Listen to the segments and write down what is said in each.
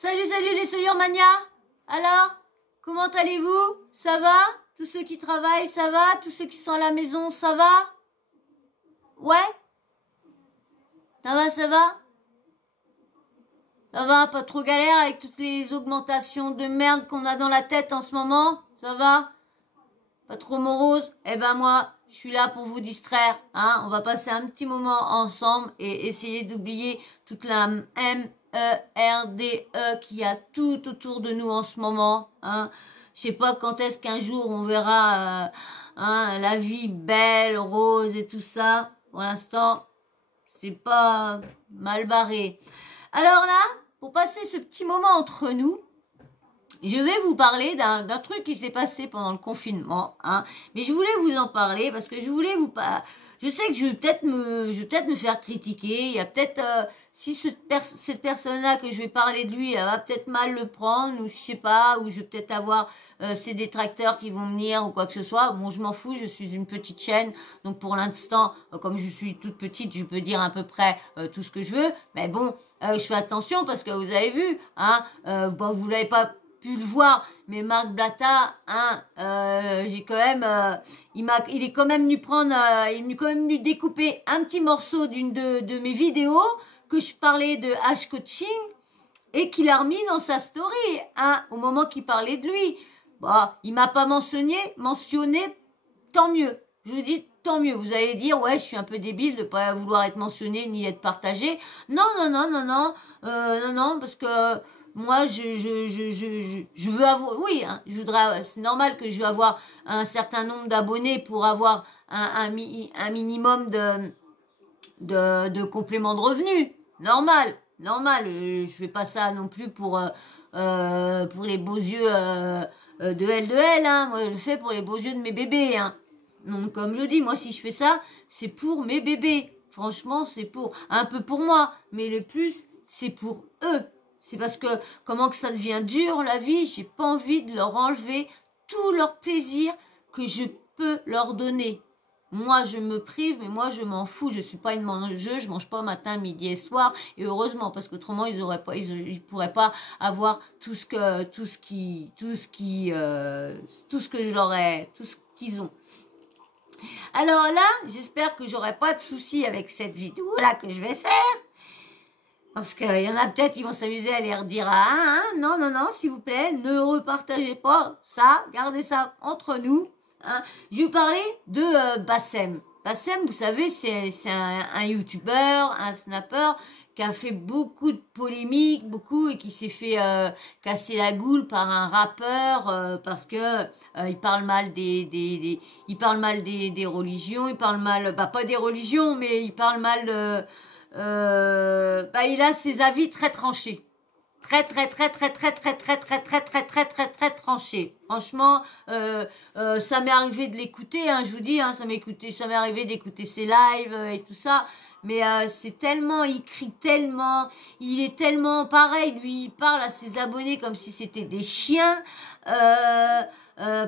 Salut, salut les Soyurmania. Alors, comment allez-vous? Ça va? Tous ceux qui travaillent, ça va? Tous ceux qui sont à la maison, ça va? Ouais? Ça va, ça va? Ça va, pas trop galère avec toutes les augmentations de merde qu'on a dans la tête en ce moment? Ça va? Pas trop morose? Eh ben moi, je suis là pour vous distraire. Hein? On va passer un petit moment ensemble et essayer d'oublier toute la MERDE qu'il y a tout autour de nous en ce moment. Hein? Je sais pas quand est-ce qu'un jour on verra la vie belle, rose et tout ça. Pour l'instant, c'est pas mal barré. Alors là, pour passer ce petit moment entre nous, je vais vous parler d'un truc qui s'est passé pendant le confinement, hein. Mais je voulais vous en parler parce que je voulais vous pas. Je sais que je vais peut-être me faire critiquer. Il y a peut-être si cette personne-là que je vais parler de lui, elle va peut-être mal le prendre ou je sais pas, ou je vais peut-être avoir ses détracteurs qui vont venir ou quoi que ce soit. Bon, je m'en fous. Je suis une petite chaîne, donc pour l'instant, comme je suis toute petite, je peux dire à peu près tout ce que je veux. Mais bon, je fais attention parce que vous avez vu, hein, bon, vous l'avez pas pu le voir, mais Marc Blatta, hein, j'ai quand même, il est quand même venu prendre, il est quand même venu découper un petit morceau d'une de mes vidéos que je parlais de H coaching et qu'il a remis dans sa story, hein, au moment qu'il parlait de lui. Bon, il m'a pas mentionné, tant mieux. Je vous dis tant mieux. Vous allez dire ouais, je suis un peu débile de pas vouloir être mentionné ni être partagé. Non, parce que moi, je veux avoir, oui, hein, je voudrais, c'est normal que je veux avoir un certain nombre d'abonnés pour avoir un minimum de complément de revenus. Normal. Je fais pas ça non plus pour les beaux yeux de elle, hein. Moi, je le fais pour les beaux yeux de mes bébés, hein. Donc, comme je dis, moi, si je fais ça, c'est pour mes bébés. Franchement, c'est pour un peu pour moi, mais le plus, c'est pour eux. C'est parce que comment que ça devient dur la vie, j'ai pas envie de leur enlever tout leur plaisir que je peux leur donner. Moi, je me prive, mais moi, je m'en fous. Je suis pas une mangeuse, je mange pas matin, midi et soir. Et heureusement, parce qu'autrement, ils pourraient pas avoir tout ce que je leur ai, tout ce qu'ils ont. Alors là, j'espère que j'aurai pas de soucis avec cette vidéo là que je vais faire. Parce qu'il y en a peut-être qui vont s'amuser à les redire non, s'il vous plaît, ne repartagez pas ça, gardez ça entre nous. Hein. Je vais vous parler de Bassem. Bassem, vous savez, c'est un youtubeur, un snapper qui a fait beaucoup de polémiques, et qui s'est fait casser la goule par un rappeur parce que il parle mal des religions, il parle mal, pas des religions, mais il parle mal il a ses avis très tranchés. Très tranchés. Franchement, ça m'est arrivé de l'écouter, hein, je vous dis, hein, ça m'est arrivé d'écouter ses lives et tout ça. Mais c'est tellement, il crie tellement, il est tellement pareil, lui, il parle à ses abonnés comme si c'était des chiens.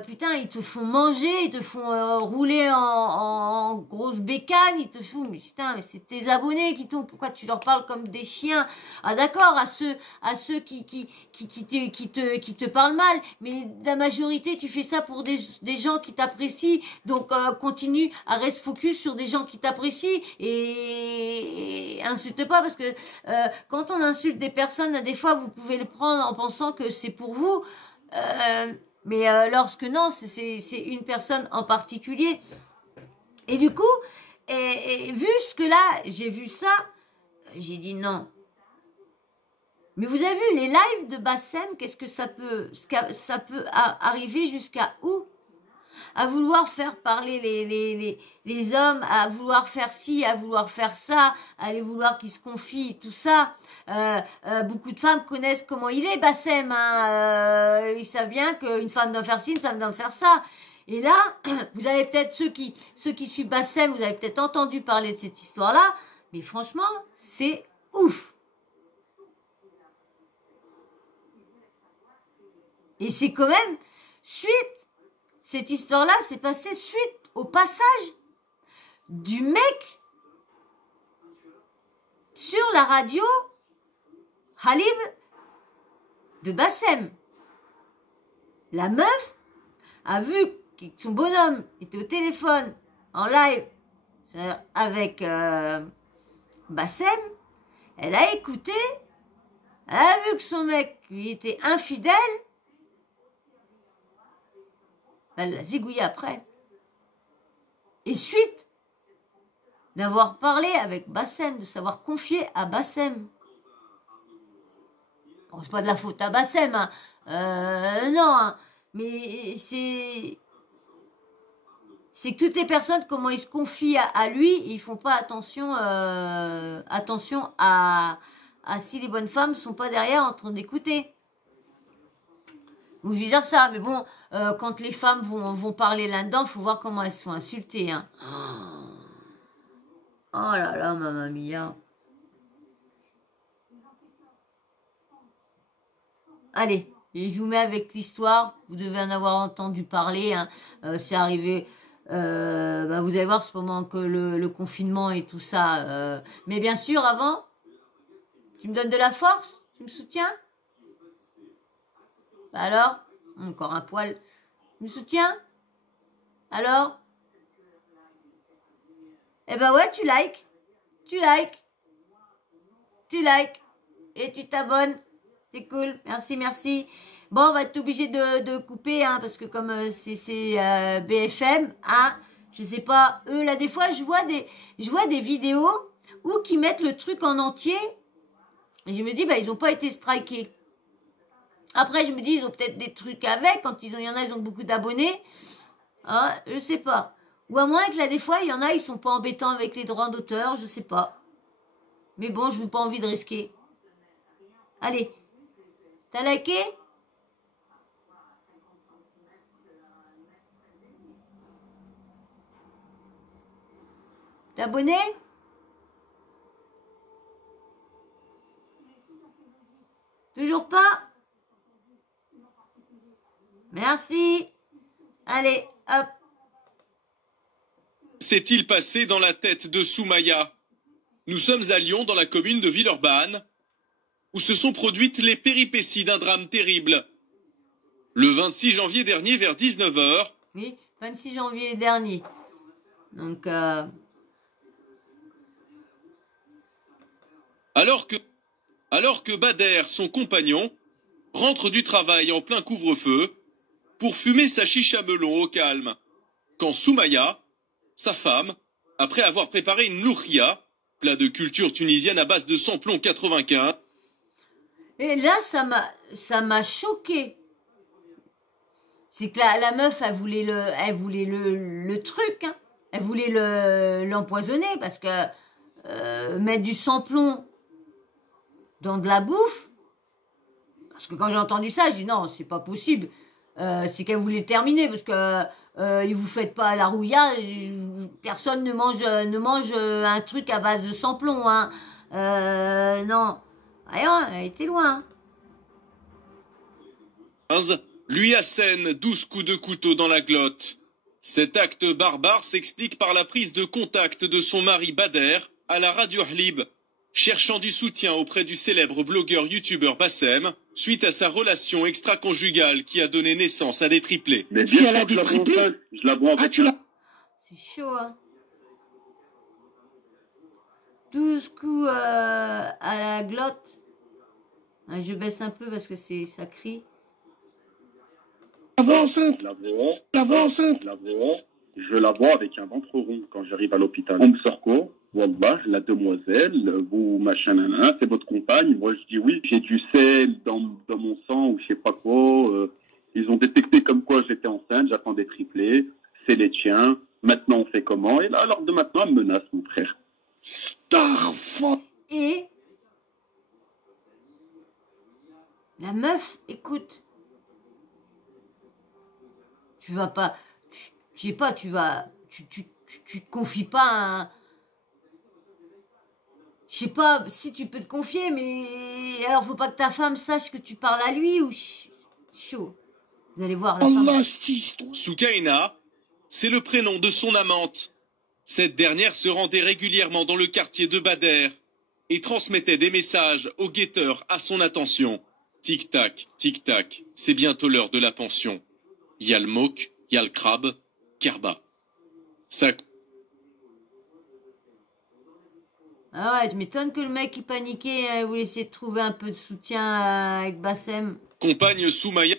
Putain, ils te font manger, ils te font rouler en grosse bécane, ils te font, mais putain, mais c'est tes abonnés qui t'ont, pourquoi tu leur parles comme des chiens? Ah d'accord, à ceux qui te parlent mal, mais la majorité, tu fais ça pour des gens qui t'apprécient, donc continue à rester focus sur des gens qui t'apprécient et insulte pas, parce que quand on insulte des personnes, des fois, vous pouvez le prendre en pensant que c'est pour vous, mais lorsque non, c'est une personne en particulier. Et du coup, et vu ce que là, j'ai vu ça, j'ai dit non. Mais vous avez vu les lives de Bassem, qu'est-ce que ça peut arriver jusqu'à où? À vouloir faire parler les hommes, à vouloir faire ci, à vouloir faire ça, à vouloir qu'ils se confient, tout ça. Beaucoup de femmes connaissent comment il est, Bassem. Hein, ils savent bien qu'une femme doit faire ci, une femme doit faire ça. Et là, vous avez peut-être ceux qui suivent Bassem, vous avez peut-être entendu parler de cette histoire-là. Mais franchement, c'est ouf. Et c'est quand même cette histoire-là s'est passée suite au passage du mec sur la radio Halib de Bassem. La meuf a vu que son bonhomme était au téléphone, en live, avec Bassem. Elle a écouté, elle a vu que son mec lui était infidèle. Elle l'a zigouillé après. Et suite d'avoir parlé avec Bassem, de s'avoir confié à Bassem. Bon, c'est pas de la faute à Bassem, hein. Non, hein. Mais c'est que toutes les personnes, comment ils se confient à lui, ils font pas attention, attention à si les bonnes femmes sont pas derrière en train d'écouter. Ou vice-versa. Mais bon, quand les femmes vont parler là-dedans, faut voir comment elles sont insultées, hein. Oh là là, mamma mia. Allez, je vous mets avec l'histoire. Vous devez en avoir entendu parler, hein. C'est arrivé, vous allez voir ce moment que le confinement et tout ça. Mais bien sûr, avant, tu me donnes de la force? Tu me soutiens? Bah alors, encore un poil. Tu me soutiens? Alors? Eh ben ouais, tu likes. Tu likes. Tu likes. Et tu t'abonnes. C'est cool. Merci, merci. Bon, on va être obligé de couper, hein, parce que comme c'est BFM, hein, je sais pas, eux, là, des fois, je vois des vidéos où qui mettent le truc en entier. Et je me dis, bah, ils ont pas été strikés. Après, je me dis, ils ont peut-être des trucs avec. Quand il y en a, ils ont beaucoup d'abonnés. Hein, je sais pas. Ou à moins que là, des fois, il y en a, ils sont pas embêtants avec les droits d'auteur, je sais pas. Mais bon, je n'ai pas envie de risquer. Allez. T'as liké? T'es abonné? Toujours pas? Merci. Allez, hop. S'est-il passé dans la tête de Soumaya? Nous sommes à Lyon, dans la commune de Villeurbanne, où se sont produites les péripéties d'un drame terrible. Le 26 janvier dernier, vers 19 h. Oui, 26 janvier dernier. Donc, Alors que Bader, son compagnon, rentre du travail en plein couvre-feu pour fumer sa chicha melon au calme, quand Soumaya, sa femme, après avoir préparé une louria, plat de culture tunisienne à base de samplon 95. Et là, ça m'a choqué. C'est que la meuf, elle voulait le truc, hein. Elle voulait l'empoisonner parce que mettre du samplon dans de la bouffe. Parce que quand j'ai entendu ça, j'ai dit non, c'est pas possible. C'est qu'elle voulait terminer parce que ils vous faites pas la rouilla, personne ne mange un truc à base de samplon, hein. Non. Rien, elle était loin. Lui assène 12 coups de couteau dans la glotte. Cet acte barbare s'explique par la prise de contact de son mari Bader à la radio Hlib, cherchant du soutien auprès du célèbre blogueur youtubeur Bassem, suite à sa relation extra-conjugale qui a donné naissance à des triplés. Mais bien si elle a des triplés, je la vois avec C'est chaud, hein. 12 coups à la glotte. Je baisse un peu parce que ça crie. La voix enceinte. La voix enceinte. Je la vois avec un ventre rond quand j'arrive à l'hôpital. On me sort quoi? Wallah, la demoiselle, vous machin nanana, c'est votre compagne. Moi je dis oui, j'ai du sel dans mon sang ou je sais pas quoi. Ils ont détecté comme quoi j'étais enceinte, j'attends des triplés, c'est les tiens. Maintenant on fait comment? Et là, alors de maintenant, elle me menace, mon frère. Et la meuf, écoute, tu vas pas, je sais pas, tu te confies pas à un... Je sais pas si tu peux te confier, mais alors faut pas que ta femme sache que tu parles à lui ou chaud. Vous allez voir la femme. Soukaina, c'est le prénom de son amante. Cette dernière se rendait régulièrement dans le quartier de Bader et transmettait des messages aux guetteurs à son attention. tic-tac, c'est bientôt l'heure de la pension. Il y a le moque, il y a le crabe, Kerba. Ça... Ah ouais, je m'étonne que le mec il paniquait, voulait essayer de trouver un peu de soutien avec Bassem. Compagne Soumaya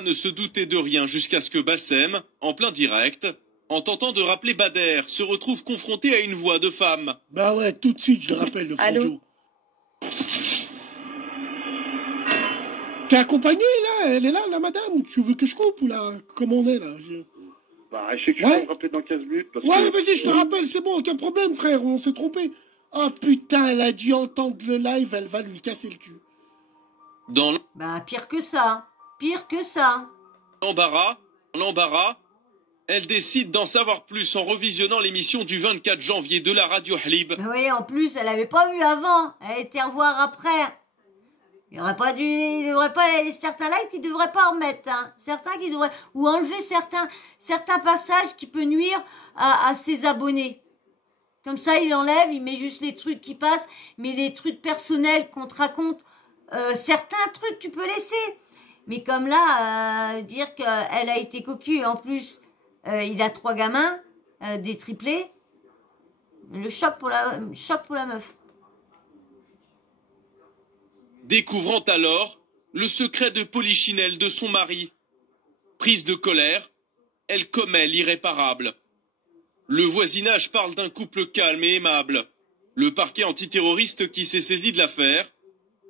ne se doutait de rien jusqu'à ce que Bassem, en plein direct, en tentant de rappeler Bader, se retrouve confronté à une voix de femme. Bah ouais, tout de suite, je le rappelle, le Franjo. T'es accompagné, là? Elle est là, la madame? Tu veux que je coupe, ou là? Comment on est, là? Bah, je sais que tu vas me rappeler dans 15 minutes. Parce que... Vas-y, je te rappelle, c'est bon, aucun problème, frère, on s'est trompé. Oh putain, elle a dû entendre le live, elle va lui casser le cul. Bah, pire que ça. Pire que ça. L'embarras, elle décide d'en savoir plus en revisionnant l'émission du 24 janvier de la radio Hlib. Oui, en plus, elle avait pas vu avant. Elle a été revoir après. Il devrait pas, certains lives qui devraient pas remettre, hein. Certains qui devraient, ou enlever certains passages qui peuvent nuire à ses abonnés. Comme ça, il enlève, il met juste les trucs qui passent, mais les trucs personnels qu'on te raconte, certains trucs tu peux laisser. Mais comme là, dire qu'elle a été cocu, et en plus, il a 3 gamins, des triplés, le choc pour la meuf. Découvrant alors le secret de Polichinelle de son mari. Prise de colère, elle commet l'irréparable. Le voisinage parle d'un couple calme et aimable. Le parquet antiterroriste qui s'est saisi de l'affaire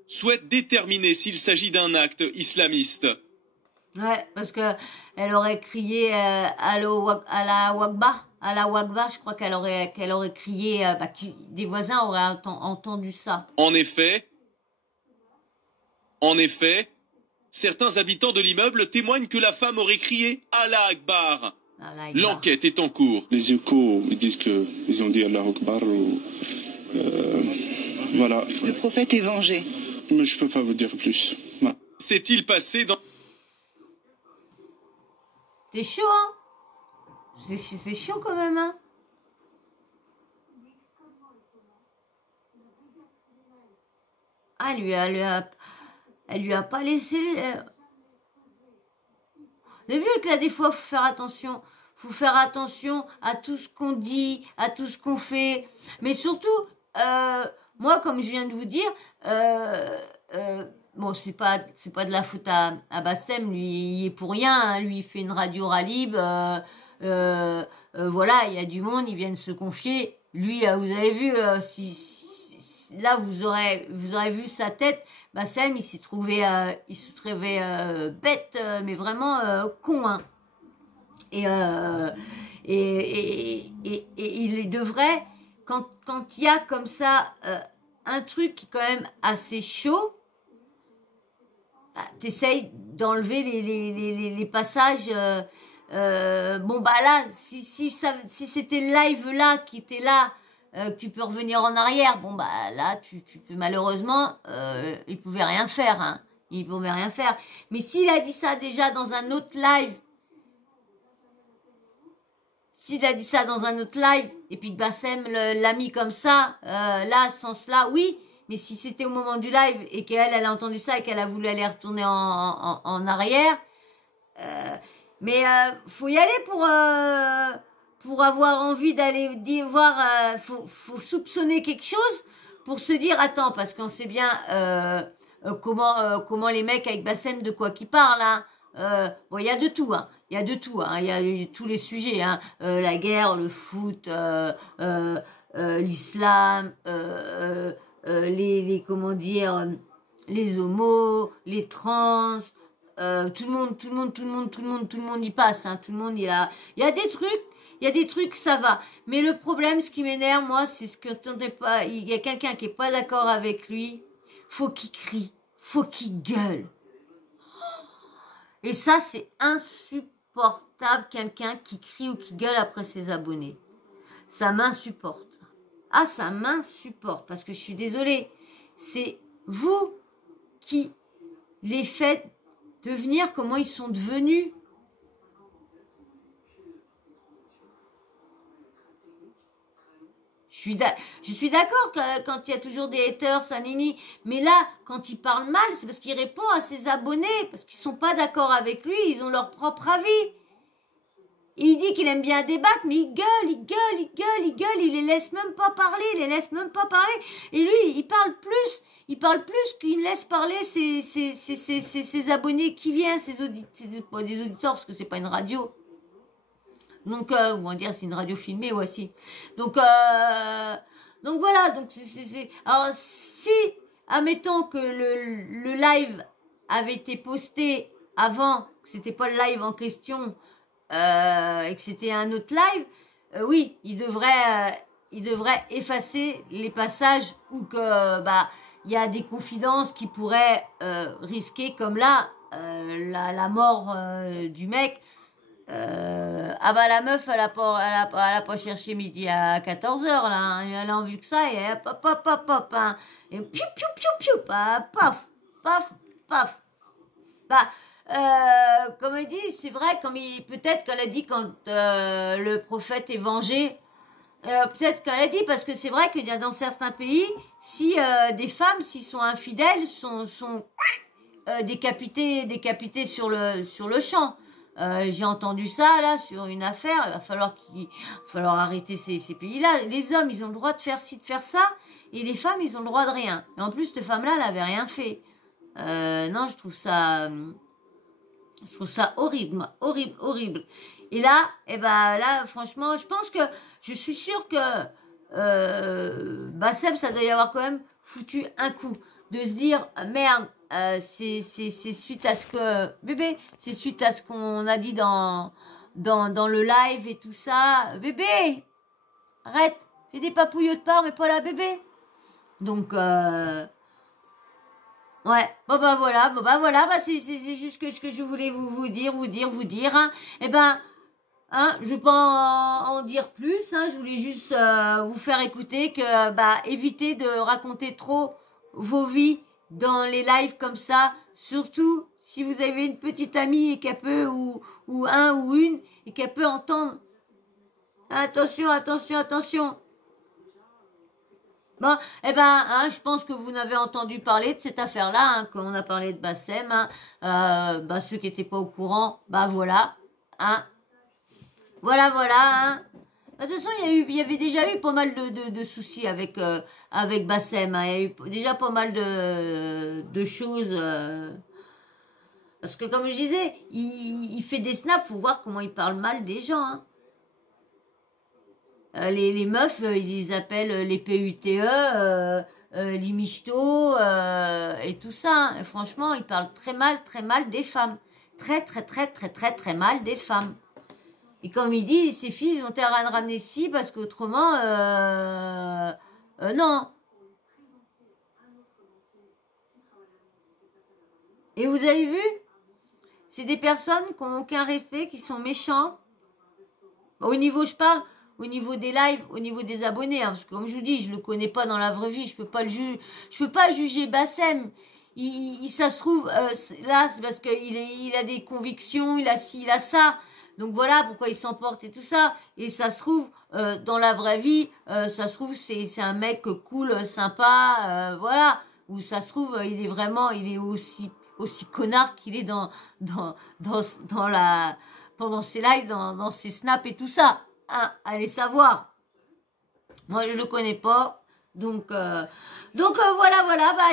souhaite déterminer s'il s'agit d'un acte islamiste. Ouais, parce que elle aurait crié à la Wakba, je crois qu'elle aurait crié, des voisins auraient entendu ça. En effet, certains habitants de l'immeuble témoignent que la femme aurait crié « Allah Akbar ». L'enquête est en cours. Les échos ils disent qu'ils ont dit Allah Akbar. Voilà. Le prophète est vengé. Mais je peux pas vous dire plus. Ouais. S'est-il passé dans... C'est chaud, hein? C'est chaud quand même, hein? Ah, elle lui a pas laissé... Vous avez vu que là, des fois, faut faire attention. Faut faire attention à tout ce qu'on dit, à tout ce qu'on fait. Mais surtout, moi, comme je viens de vous dire, bon, c'est pas de la faute à Bassem, lui, il est pour rien, hein. Lui, il fait une radio Ralib, voilà, il y a du monde, ils viennent se confier. Lui, vous avez vu, là, vous aurez vu sa tête. Bassem, il se trouvait bête, mais vraiment con, hein. Et il devrait, quand il y a comme ça un truc qui est quand même assez chaud, t'essayes d'enlever les passages. Bon bah là, si c'était le live là qui était là, que tu peux revenir en arrière, bon bah là tu peux malheureusement, il pouvait rien faire, hein. Il pouvait rien faire. Mais s'il a dit ça déjà dans un autre live. S'il a dit ça dans un autre live, et puis que Bassem l'a mis comme ça, là, sans cela, oui. Mais si c'était au moment du live, et qu'elle a entendu ça, et qu'elle a voulu aller retourner en arrière, faut y aller pour avoir envie d'aller voir, faut soupçonner quelque chose, pour se dire, attends, parce qu'on sait bien comment les mecs avec Bassem, de quoi qu'ils parlent, hein. Bon, il y a de tout, hein. Il y a de tout, hein. Il y a tous les sujets, hein. La guerre, le foot, l'islam, comment dire, les homos, les trans, tout le monde y passe, hein. Tout le monde, il y a des trucs, ça va. Mais le problème, ce qui m'énerve, moi, c'est ce que t'entendais pas, il y a quelqu'un qui est pas d'accord avec lui, faut qu'il crie, faut qu'il gueule. Et ça, c'est insupportable, quelqu'un qui crie ou qui gueule après ses abonnés. Ça m'insupporte. Ah, ça m'insupporte, parce que je suis désolée. C'est vous qui les faites devenir comment ils sont devenus. Je Je suis d'accord quand il y a toujours des haters, ça nini. Mais là, quand il parle mal, c'est parce qu'il répond à ses abonnés. Parce qu'ils sont pas d'accord avec lui, ils ont leur propre avis. Et il dit qu'il aime bien débattre, mais il gueule, il les laisse même pas parler, Et lui, il parle plus qu'il laisse parler ses abonnés qui viennent, pas des auditeurs, parce que c'est pas une radio. Donc, on va dire, c'est une radio filmée, voici. Donc voilà, alors, si, admettons que le live avait été posté avant, que c'était pas le live en question, et que c'était un autre live, oui, il devrait effacer les passages où que il y a des confidences qui pourraient risquer, comme là, la mort du mec. La meuf, elle a pas cherché midi à 14h là, hein. Elle a envie que ça et hop, hein. Et piou piou piou piou, paf. Comme elle dit, c'est vrai, peut-être qu'elle a dit quand le prophète est vengé, peut-être qu'elle a dit, parce que c'est vrai qu'il y a dans certains pays, si des femmes, s'ils sont infidèles, sont décapitées sur le champ. J'ai entendu ça là sur une affaire. Il va falloir arrêter ces pays-là. Les hommes, ils ont le droit de faire ci, de faire ça, et les femmes, ils ont le droit de rien. Et en plus, cette femme-là, elle avait rien fait. Non, je trouve ça horrible. Et là, là, franchement, je suis sûre que Bassem, ça doit y avoir quand même foutu un coup de se dire merde. C'est suite à ce que bébé, c'est suite à ce qu'on a dit dans le live et tout ça. Bébé, arrête, fais des papouillots de part, mais pas la bébé. Donc ouais, voilà, c'est juste que je voulais vous dire, hein. Je vais pas en dire plus, hein. Je voulais juste vous faire écouter que évitez de raconter trop vos vies dans les lives comme ça, surtout si vous avez une petite amie et qu'elle peut, ou un ou une, et qu'elle peut entendre. Attention. Bon, je pense que vous n'avez entendu parler de cette affaire-là, hein, qu'on a parlé de Bassem, hein. Ceux qui n'étaient pas au courant, voilà, hein. Voilà, hein. De toute façon, il y avait déjà eu pas mal de soucis avec Bassem, hein. Il y a eu déjà pas mal de choses. Parce que comme je disais, il fait des snaps, faut voir comment il parle mal des gens, hein. Les meufs, ils les appellent les PUTE, les michtos, et tout ça, hein. Et franchement, il parle très mal des femmes. Très mal des femmes. Et comme il dit, ses fils ont intérêt à le ramener ici parce qu'autrement, non. Et vous avez vu, c'est des personnes qui n'ont aucun respect, qui sont méchants. Au niveau, je parle, au niveau des lives, au niveau des abonnés, hein, parce que comme je vous dis, je le connais pas dans la vraie vie, je peux pas juger Bassem. Ça se trouve, là, c'est parce qu'il a des convictions, il a ci, il a ça. Donc voilà pourquoi il s'emporte et tout ça. Et ça se trouve, dans la vraie vie, ça se trouve, c'est un mec cool, sympa, voilà. Ou ça se trouve, il est aussi connard qu'il est pendant ses lives, dans ses snaps et tout ça. Hein, allez savoir. Moi, je le connais pas. Donc voilà,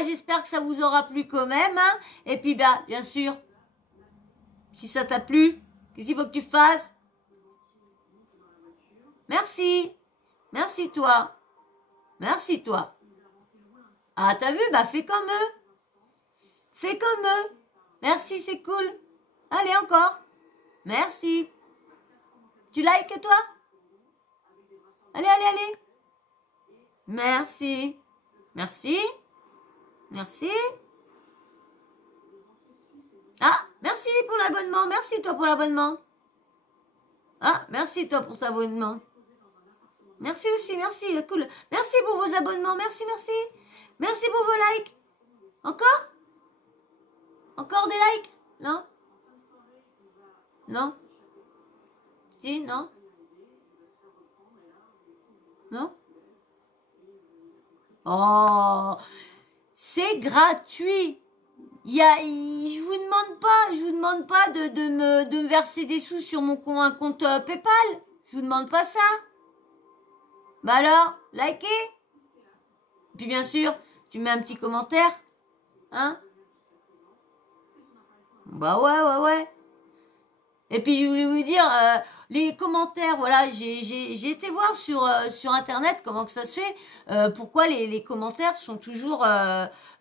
j'espère que ça vous aura plu quand même, hein. Et puis, bien sûr, si ça t'a plu, qu'est-ce qu'il faut que tu fasses? Merci toi. Ah, t'as vu? Fais comme eux. Merci, c'est cool. Allez, encore. Merci. Tu likes, toi? Allez. Merci. Ah, merci pour l'abonnement. Merci, toi, pour l'abonnement. Ah, merci, toi, pour ton abonnement. Merci aussi, merci, cool. Merci pour vos abonnements. Merci. Merci pour vos likes. Encore des likes? Non? Si, non? Oh, c'est gratuit. Je vous demande pas de me verser des sous sur un compte PayPal. Je vous demande pas ça. Bah alors, likez. Puis bien sûr, tu mets un petit commentaire. Hein? Bah ouais. Et puis je voulais vous dire, les commentaires, voilà, j'ai été voir sur internet comment que ça se fait, pourquoi les commentaires sont toujours,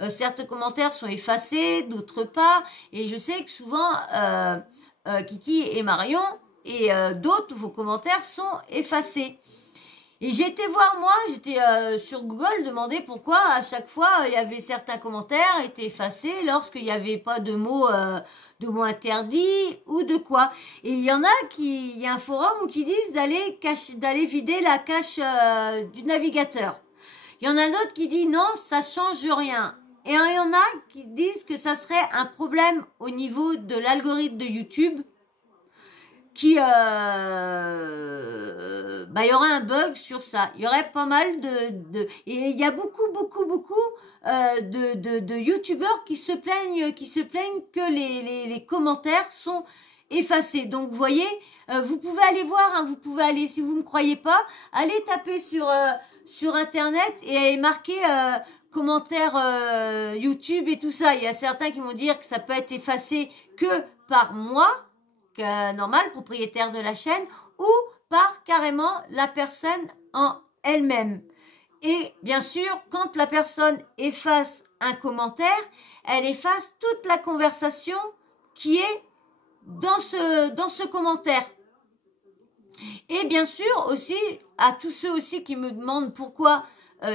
certains commentaires sont effacés, d'autres pas, et je sais que souvent Kiki et Marion et d'autres, vos commentaires sont effacés. Et j'ai été voir, moi, j'étais sur Google, demander pourquoi à chaque fois il y avait certains commentaires étaient effacés lorsqu'il n'y avait pas de mots interdits ou de quoi. Et il y en a il y a un forum qui disent d'aller vider la cache du navigateur. Il y en a d'autres qui disent non, ça change rien. Et il y en a qui disent que ça serait un problème au niveau de l'algorithme de YouTube. Il y aurait un bug sur ça. Il y aurait pas mal et il y a beaucoup de youtubeurs qui se plaignent que les commentaires sont effacés. Donc vous voyez, vous pouvez aller voir, hein, vous pouvez aller, si vous ne me croyez pas, allez taper sur internet et marquer commentaires YouTube et tout ça. Il y a certains qui vont dire que ça peut être effacé que par moi, normal, propriétaire de la chaîne, ou par carrément la personne en elle-même. Et bien sûr, quand la personne efface un commentaire, elle efface toute la conversation qui est dans ce commentaire. Et bien sûr aussi, à tous ceux aussi qui me demandent pourquoi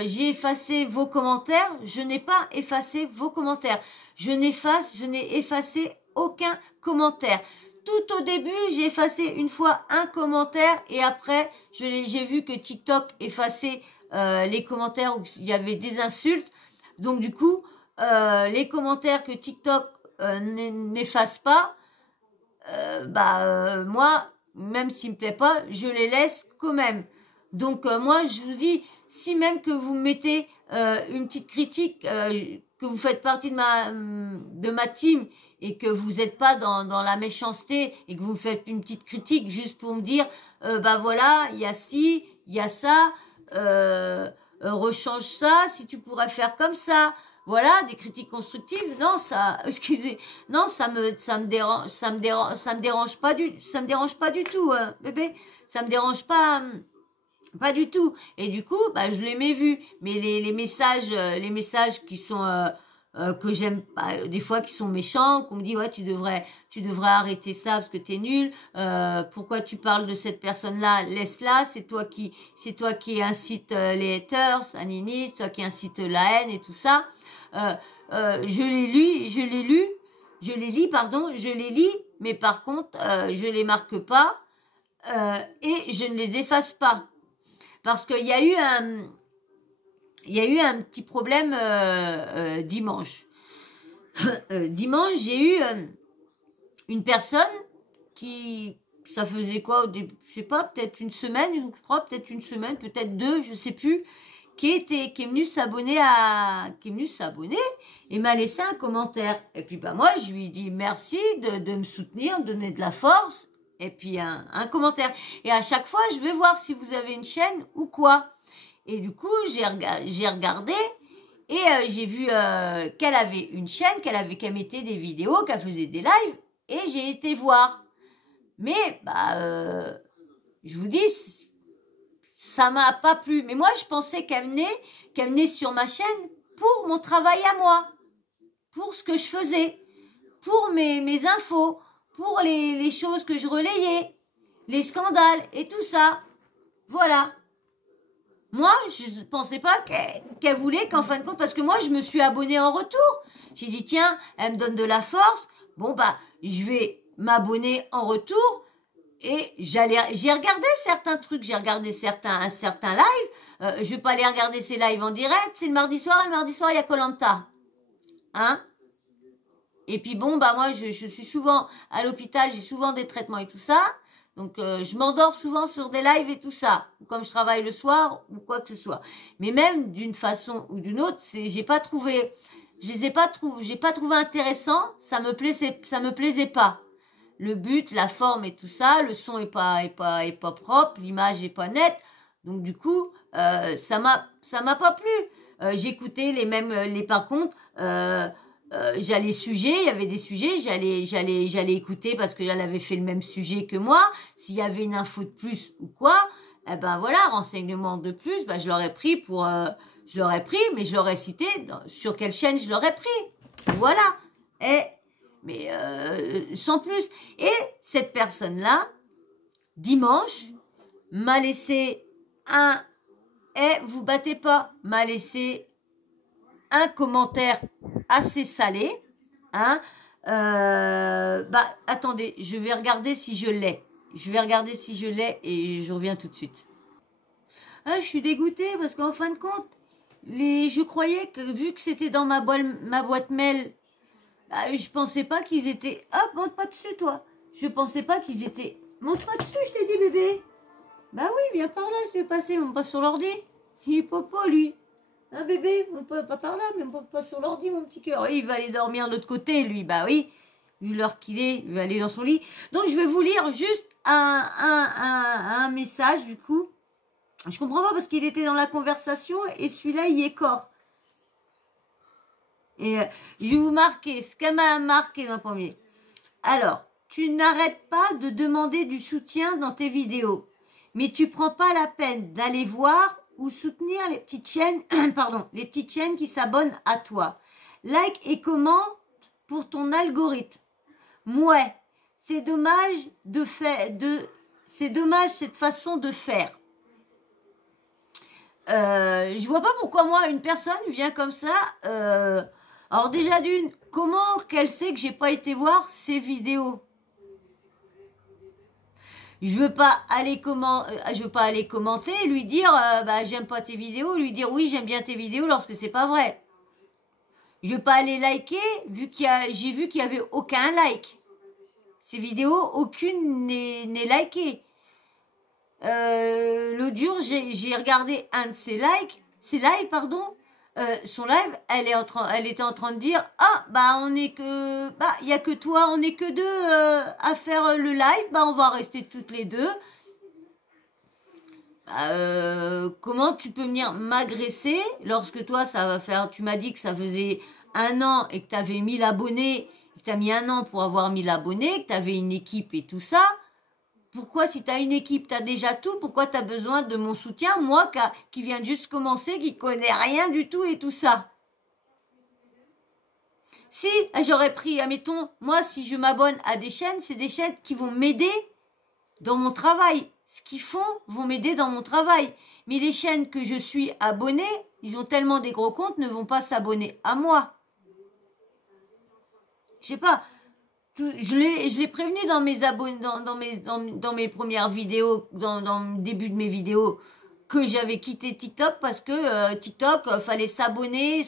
j'ai effacé vos commentaires, je n'ai pas effacé vos commentaires. Je n'ai effacé aucun commentaire. Tout au début, j'ai effacé une fois un commentaire et après, j'ai vu que TikTok effaçait les commentaires où il y avait des insultes. Donc du coup, les commentaires que TikTok n'efface pas, moi, même s'il me plaît pas, je les laisse quand même. Donc moi, je vous dis, si même que vous mettez une petite critique, que vous faites partie de ma team et que vous n'êtes pas dans la méchanceté et que vous faites une petite critique juste pour me dire voilà, il y a ci, il y a ça, rechange ça, si tu pourrais faire comme ça. Voilà, des critiques constructives. Non, ça me dérange pas du tout, bébé. Ça me dérange pas du tout. Et du coup, je l'ai même vu. Mais les messages qui sont que j'aime pas, des fois qui sont méchants, qu'on me dit ouais tu devrais arrêter ça parce que t'es nul. Pourquoi tu parles de cette personne-là? Laisse-la. C'est toi qui incite les haters, Anini, c'est toi qui incite la haine et tout ça. Je les lis, mais par contre je les marque pas et je ne les efface pas. Parce qu'il y a eu un petit problème dimanche. Dimanche, j'ai eu une personne qui, ça faisait quoi, je sais pas, peut-être une semaine, peut-être deux, je sais plus, qui est venu s'abonner et m'a laissé un commentaire. Et puis moi, je lui ai dit merci de me soutenir, de donner de la force. Et puis un commentaire. Et à chaque fois, je vais voir si vous avez une chaîne ou quoi. Et du coup, j'ai regardé et j'ai vu qu'elle avait une chaîne, qu'elle mettait des vidéos, qu'elle faisait des lives. Et j'ai été voir. Mais je vous dis, ça m'a pas plu. Mais moi, je pensais qu'elle venait sur ma chaîne pour mon travail à moi, pour ce que je faisais, pour mes infos, pour les choses que je relayais, les scandales et tout ça. Voilà. Moi, je pensais pas qu'elle voulait qu'en fin de compte, parce que moi, je me suis abonnée en retour. J'ai dit, tiens, elle me donne de la force. Bon, je vais m'abonner en retour. Et j'ai regardé certains trucs, j'ai regardé certains lives. Je vais pas aller regarder ces lives en direct. C'est le mardi soir, et le mardi soir, il y a Koh-Lanta. Hein? Et puis moi, je suis souvent à l'hôpital, j'ai souvent des traitements et tout ça. Donc, je m'endors souvent sur des lives et tout ça. Comme je travaille le soir ou quoi que ce soit. Mais même d'une façon ou d'une autre, j'ai pas trouvé intéressant. Ça me plaisait pas. Le but, la forme et tout ça, le son est pas propre, l'image est pas nette. Donc, du coup, ça m'a pas plu. J'écoutais par contre, j'allais sujet, il y avait des sujets, j'allais écouter parce qu'elle avait fait le même sujet que moi. S'il y avait une info de plus ou quoi, eh ben voilà, renseignement de plus, ben je l'aurais pris mais je l'aurais cité sur quelle chaîne je l'aurais pris. Voilà. Mais sans plus. Et cette personne-là, dimanche, m'a laissé vous battez pas, m'a laissé un commentaire assez salé, hein. Attendez, je vais regarder si je l'ai. Et je reviens tout de suite. Ah, je suis dégoûtée parce qu'en fin de compte, je croyais que vu que c'était dans ma boîte mail, je pensais pas qu'ils étaient... Hop, monte pas dessus, toi. Je pensais pas qu'ils étaient... Monte pas dessus, je t'ai dit, bébé. Bah oui, viens par là, je vais passer, monte pas sur l'ordi. Il est popo, lui. Hein, bébé, on peut pas par là, mais on peut pas sur l'ordi, mon petit cœur. Il va aller dormir de l'autre côté, lui. Bah oui, vu l'heure qu'il est, il va aller dans son lit. Donc, je vais vous lire juste un message, du coup. Je comprends pas parce qu'il était dans la conversation et celui-là, il est corps. Et je vais vous marquer ce qu'elle m'a marqué dans le premier. Alors, tu n'arrêtes pas de demander du soutien dans tes vidéos, mais tu prends pas la peine d'aller voir ou soutenir les petites chaînes, les petites chaînes qui s'abonnent à toi. Like et commente pour ton algorithme. Ouais, c'est dommage c'est dommage cette façon de faire. Je vois pas pourquoi moi une personne vient comme ça. Alors déjà d'une, comment qu'elle sait que j'ai pas été voir ses vidéos? Je veux pas aller commenter, lui dire j'aime pas tes vidéos, lui dire oui j'aime bien tes vidéos lorsque c'est pas vrai. Je veux pas aller liker j'ai vu qu'il y avait aucun like. Ces vidéos, aucune n'est likée. L'autre jour, j'ai regardé un de ses lives, son live, elle était en train de dire il y a que toi, on n'est que deux à faire le live, on va rester toutes les deux. Comment tu peux venir m'agresser lorsque toi tu m'as dit que ça faisait 1 an et que tu avais 1000 abonnés, que tu as mis 1 an pour avoir 1000 abonnés, que tu avais une équipe et tout ça. Pourquoi, si tu as une équipe, tu as déjà tout, pourquoi tu as besoin de mon soutien, moi qui viens de juste commencer, qui connais rien du tout et tout ça? Si j'aurais pris, admettons, moi si je m'abonne à des chaînes, c'est des chaînes qui vont m'aider dans mon travail. Ce qu'ils font vont m'aider dans mon travail. Mais les chaînes que je suis abonnée, ils ont tellement des gros comptes, ne vont pas s'abonner à moi. Je sais pas. Je l'ai prévenu dans mes abonnés, dans mes premières vidéos, dans le début de mes vidéos, que j'avais quitté TikTok parce que TikTok, fallait s'abonner,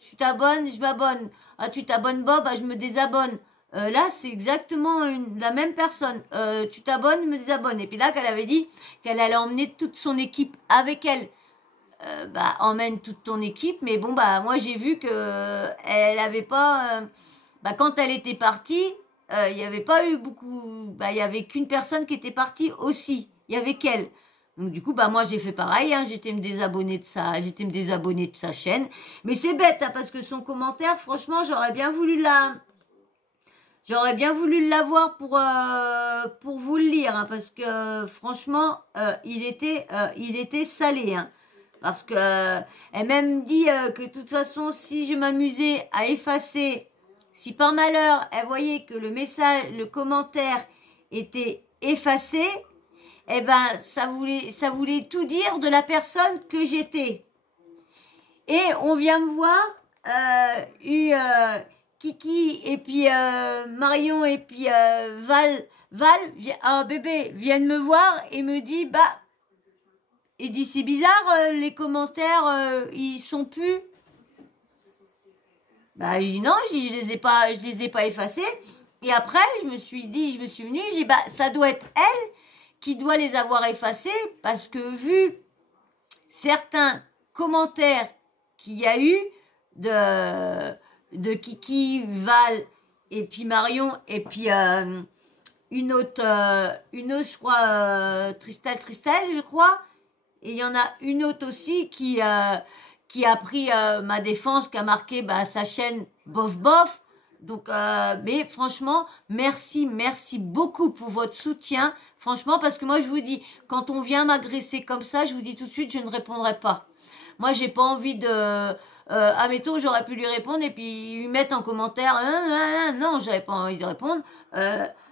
tu t'abonnes, je m'abonne. Ah, tu t'abonnes Bob, je me désabonne. Là, c'est exactement la même personne. Tu t'abonnes, je me désabonne. Et puis là, qu'elle avait dit qu'elle allait emmener toute son équipe avec elle. Emmène toute ton équipe. Mais bon, moi, j'ai vu que elle avait pas... quand elle était partie, il n'y avait pas eu beaucoup... il n'y avait qu'une personne qui était partie aussi. Il y avait qu'elle. Donc du coup, moi j'ai fait pareil, j'étais me désabonner de sa chaîne. Mais c'est bête, parce que son commentaire, franchement, j'aurais bien voulu l'avoir pour vous le lire, parce que franchement, il était salé, parce que elle même dit que de toute façon, si je m'amusais à effacer, si par malheur elle voyait que le commentaire était effacé, ça voulait tout dire de la personne que j'étais. Et on vient me voir, Kiki et puis Marion et puis Val, un bébé viennent me voir et me dit c'est bizarre, les commentaires ils sont plus. Je dis non, je les ai pas effacés. Et après, je me suis venue, j'ai dit, bah, ça doit être elle qui doit les avoir effacés, parce que vu certains commentaires qu'il y a eu de Kiki, Val, et puis Marion, et puis une autre, je crois, Tristel, je crois, et il y en a une autre aussi qui a pris ma défense, qui a marqué bah, sa chaîne bof bof. Donc, mais franchement, merci beaucoup pour votre soutien. Franchement, parce que moi, je vous dis, quand on vient m'agresser comme ça, je vous dis tout de suite, je ne répondrai pas. Moi, j'ai pas envie de... admettons, j'aurais pu lui répondre et puis lui mettre en commentaire, non, j'avais pas envie de répondre.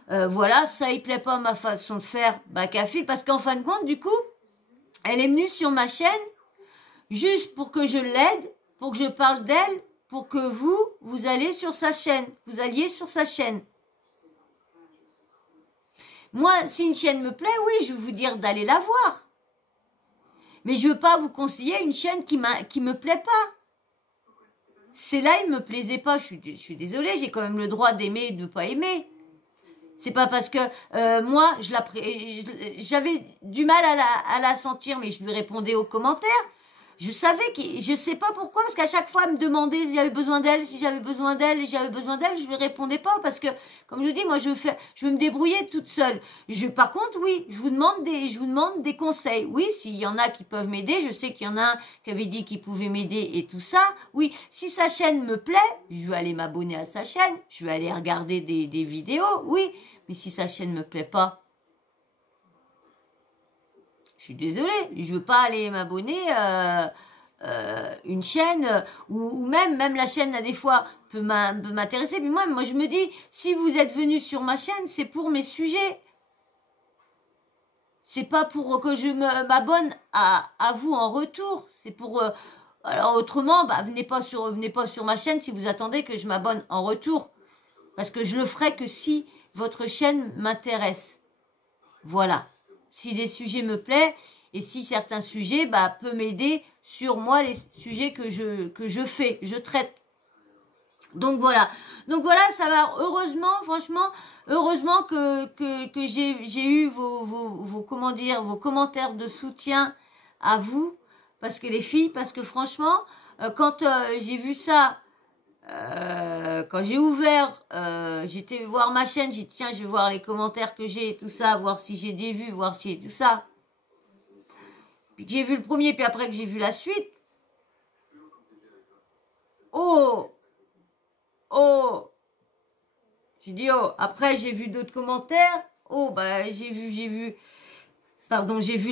Voilà, ça, il plaît pas ma façon de faire, bah, qu'à fil, parce qu'en fin de compte, du coup, elle est venue sur ma chaîne juste pour que je l'aide, pour que je parle d'elle, pour que vous alliez sur sa chaîne. Moi, si une chaîne me plaît, oui, je vais vous dire d'aller la voir. Mais je veux pas vous conseiller une chaîne qui me plaît pas. C'est là, il me plaisait pas. Je suis désolée, j'ai quand même le droit d'aimer et de ne pas aimer. C'est pas parce que moi, j'avais du mal à la sentir, mais je lui répondais aux commentaires. Je sais pas pourquoi, parce qu'à chaque fois, elle me demandait si j'avais besoin d'elle, je lui répondais pas, parce que, comme je vous dis, moi, je veux me débrouiller toute seule. Par contre, oui, je vous demande des conseils. Oui, s'il y en a qui peuvent m'aider, je sais qu'il y en a un qui avait dit qu'il pouvait m'aider et tout ça. Oui, si sa chaîne me plaît, je vais aller m'abonner à sa chaîne, je vais aller regarder des vidéos, oui, mais si sa chaîne me plaît pas, je suis désolée, je veux pas aller m'abonner une chaîne ou même la chaîne là, des fois peut m'intéresser. Mais moi je me dis, si vous êtes venu sur ma chaîne, c'est pour mes sujets. C'est pas pour que je m'abonne à vous en retour. C'est pour alors autrement, bah venez pas sur ma chaîne si vous attendez que je m'abonne en retour, parce que je le ferai que si votre chaîne m'intéresse. Voilà. Si des sujets me plaisent et si certains sujets bah, peuvent m'aider sur moi, les sujets que je traite. Donc voilà, ça va. Heureusement, franchement, que j'ai eu vos commentaires de soutien à vous, parce que franchement, quand j'ai vu ça, quand j'ai ouvert, j'étais voir ma chaîne, j'ai dit tiens, je vais voir les commentaires que j'ai et tout ça, voir si j'ai des vues, voir si tout ça. Puis que j'ai vu le premier, puis après que j'ai vu la suite. Oh, j'ai dit oh. Après j'ai vu d'autres commentaires. Oh bah j'ai vu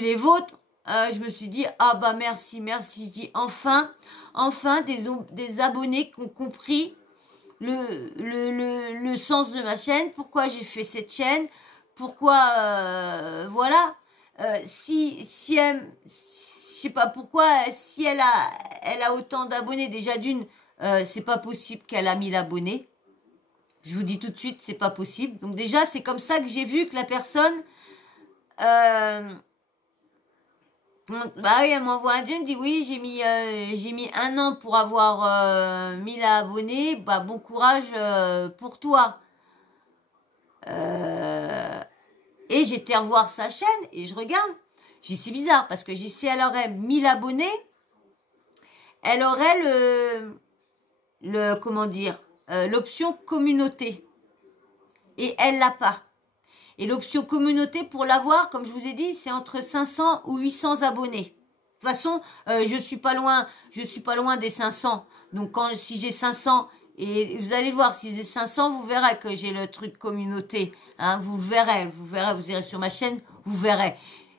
les vôtres. Je me suis dit ah bah merci. Je dis enfin des abonnés qui ont compris le sens de ma chaîne, pourquoi j'ai fait cette chaîne, pourquoi voilà. Si elle, je sais pas pourquoi, si elle a autant d'abonnés, déjà d'une, c'est pas possible qu'elle a 1000 abonnés. Je vous dis tout de suite, c'est pas possible. Donc déjà, c'est comme ça que j'ai vu que la personne, bah oui, elle m'envoie un dieu, elle me dit oui, j'ai mis 1 an pour avoir 1000 abonnés. Bah bon courage pour toi. Et j'étais revoir sa chaîne et je regarde. J'ai dit c'est bizarre parce que si elle aurait 1000 abonnés, elle aurait comment dire, l'option communauté. Et elle l'a pas. Et l'option communauté, pour l'avoir, comme je vous ai dit, c'est entre 500 ou 800 abonnés. De toute façon, je suis pas loin des 500. Donc si j'ai 500, et vous allez voir, si j'ai 500, vous verrez que j'ai le truc communauté. Hein, vous verrez, vous irez sur ma chaîne, vous verrez.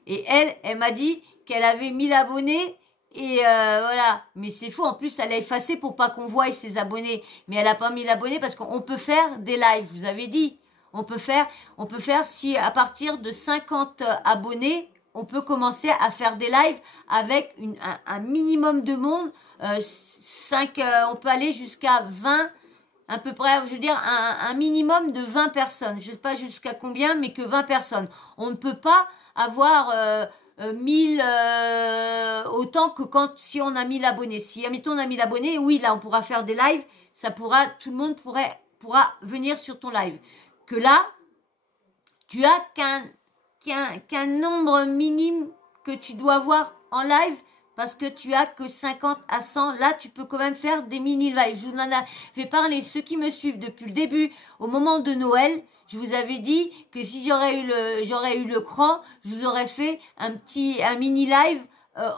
Et elle m'a dit qu'elle avait 1000 abonnés. Et voilà, mais c'est faux. En plus, elle a effacé pour pas qu'on voie ses abonnés. Mais elle a pas 1000 abonnés parce qu'on peut faire des lives. Vous avez dit. On peut faire si à partir de 50 abonnés, on peut commencer à faire des lives avec un minimum de monde. On peut aller jusqu'à 20, à peu près, je veux dire, un minimum de 20 personnes. Je ne sais pas jusqu'à combien, mais que 20 personnes. On ne peut pas avoir 1000 autant que si on a 1000 abonnés. Si, admettons, on a 1000 abonnés, oui, là, on pourra faire des lives. Tout le monde pourra venir sur ton live. que là, tu as qu'un nombre minime que tu dois voir en live parce que tu as que 50 à 100. Là, tu peux quand même faire des mini-lives. Je vous en avais parlé, ceux qui me suivent depuis le début, au moment de Noël, je vous avais dit que si j'aurais eu le cran, je vous aurais fait un mini-live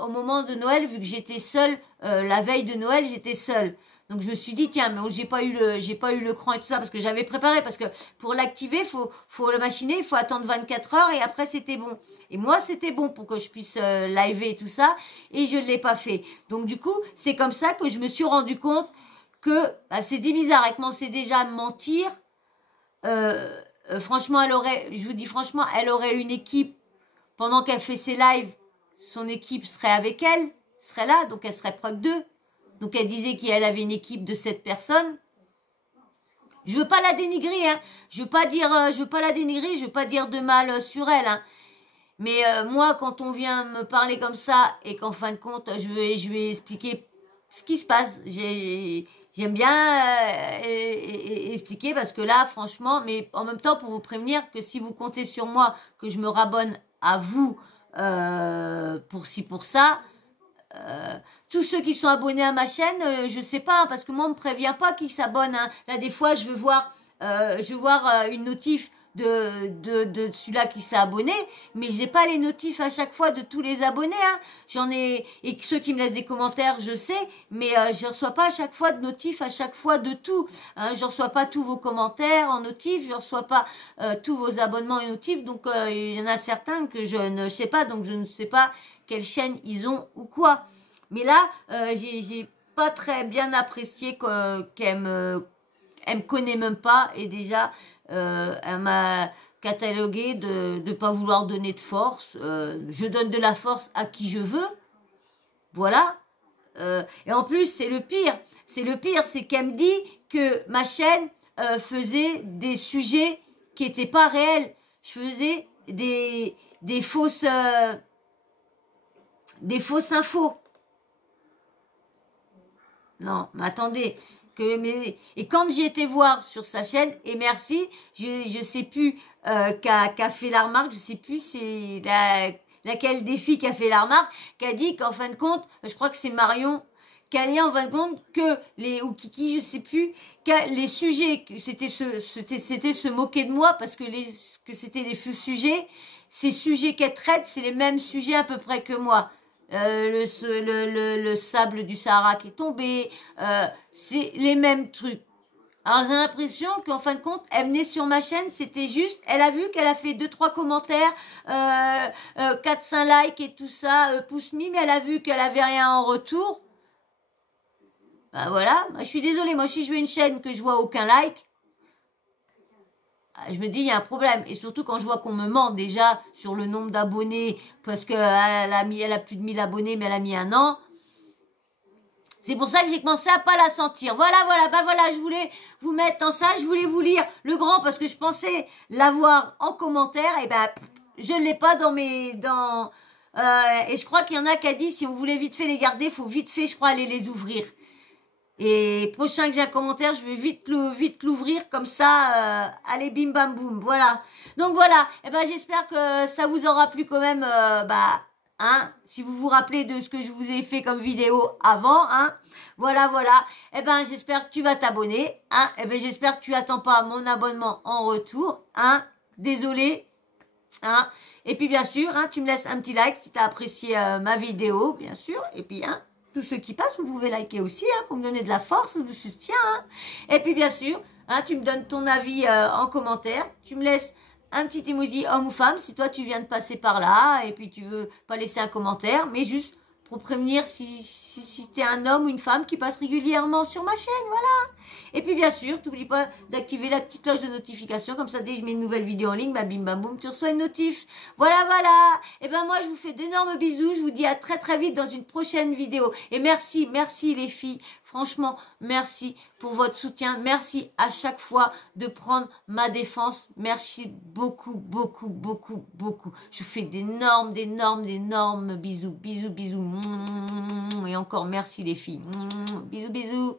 au moment de Noël, vu que j'étais seule, la veille de Noël, j'étais seule. Donc je me suis dit tiens, mais j'ai pas eu le cran et tout ça parce que j'avais préparé, parce que pour l'activer, faut le machiner, il faut attendre 24 heures et après c'était bon. Et moi c'était bon pour que je puisse liver et tout ça, et je ne l'ai pas fait. Donc du coup, c'est comme ça que je me suis rendu compte que c'est bizarre, elle commençait déjà à mentir. Franchement, je vous dis franchement, elle aurait une équipe pendant qu'elle fait ses lives, son équipe serait avec elle, serait là, donc elle serait pas que 2. Donc elle disait qu'elle avait une équipe de 7 personnes. Je veux pas la dénigrer, hein. Je veux pas la dénigrer, je veux pas dire de mal sur elle, hein. Mais moi, quand on vient me parler comme ça et qu'en fin de compte, je vais expliquer ce qui se passe. J'aime bien expliquer parce que là, franchement, mais en même temps pour vous prévenir que si vous comptez sur moi, que je me rabonne à vous pour ci, pour ça. Tous ceux qui sont abonnés à ma chaîne, je sais pas, hein, parce que moi on me prévient pas qu'ils s'abonnent, hein. Là des fois je veux voir une notif de celui-là qui s'est abonné, mais j'ai pas les notifs à chaque fois de tous les abonnés, hein. J'en ai, et ceux qui me laissent des commentaires, je sais, mais je reçois pas à chaque fois de notifs à chaque fois de tout, hein. Je reçois pas tous vos commentaires en notif, je reçois pas tous vos abonnements en notif, donc il y en a certains que je ne sais pas, donc je ne sais pas quelle chaîne ils ont ou quoi. Mais là, j'ai pas très bien apprécié qu'elle me connaît même pas, et déjà elle m'a catalogué de pas vouloir donner de force. Je donne de la force à qui je veux, voilà. Et en plus c'est le pire, c'est qu'elle me dit que ma chaîne faisait des sujets qui étaient pas réels. Je faisais des fausses infos. Non, mais attendez. Et quand j'ai été voir sur sa chaîne, et merci, je sais plus qu'a fait la remarque, je sais plus c'est laquelle des filles qui a fait la remarque, qui a dit qu'en fin de compte, je crois que c'est Marion, qui a dit en fin de compte que ou Kiki, je sais plus, que les sujets, c'était se moquer de moi parce que c'était des faux sujets. Ces sujets qu'elle traite, c'est les mêmes sujets à peu près que moi. Le sable du Sahara qui est tombé, c'est les mêmes trucs. Alors j'ai l'impression qu'en fin de compte, elle venait sur ma chaîne, c'était juste, elle a vu qu'elle a fait 2-3 commentaires, 4-5 likes et tout ça, pouce mi, mais elle a vu qu'elle avait rien en retour. Ben voilà, moi, je suis désolée, moi si je veux une chaîne que je vois aucun like, je me dis il y a un problème, et surtout quand je vois qu'on me ment déjà sur le nombre d'abonnés parce qu'elle a plus de 1000 abonnés mais elle a mis 1 an. C'est pour ça que j'ai commencé à pas la sentir. Voilà, je voulais vous mettre dans ça, je voulais vous lire le grand parce que je pensais l'avoir en commentaire, et ben je ne l'ai pas et je crois qu'il y en a qui a dit si on voulait vite fait les garder, faut vite fait je crois aller les ouvrir. Et prochain que j'ai un commentaire, je vais vite l'ouvrir comme ça. Allez, bim bam boum, voilà. Donc voilà, et ben j'espère que ça vous aura plu quand même. Si vous vous rappelez de ce que je vous ai fait comme vidéo avant, hein. Voilà. Et ben j'espère que tu vas t'abonner, hein. Et ben j'espère que tu attends pas mon abonnement en retour, hein. Désolé, hein. Et puis bien sûr, hein, tu me laisses un petit like si tu as apprécié ma vidéo, bien sûr. Et puis tous ceux qui passent, vous pouvez liker aussi, hein, pour me donner de la force, du soutien, hein. Et puis bien sûr, hein, tu me donnes ton avis en commentaire. Tu me laisses un petit emoji homme ou femme si toi tu viens de passer par là et puis tu veux pas laisser un commentaire, mais juste pour prévenir si t'es un homme ou une femme qui passe régulièrement sur ma chaîne, voilà. Et puis bien sûr, n'oublie pas d'activer la petite cloche de notification, comme ça dès que je mets une nouvelle vidéo en ligne, bim bam boum, tu reçois une notif. Voilà. Et ben moi je vous fais d'énormes bisous, je vous dis à très très vite dans une prochaine vidéo. Et merci les filles, franchement merci pour votre soutien, merci à chaque fois de prendre ma défense, merci beaucoup. Je vous fais d'énormes bisous. Et encore merci les filles, bisous.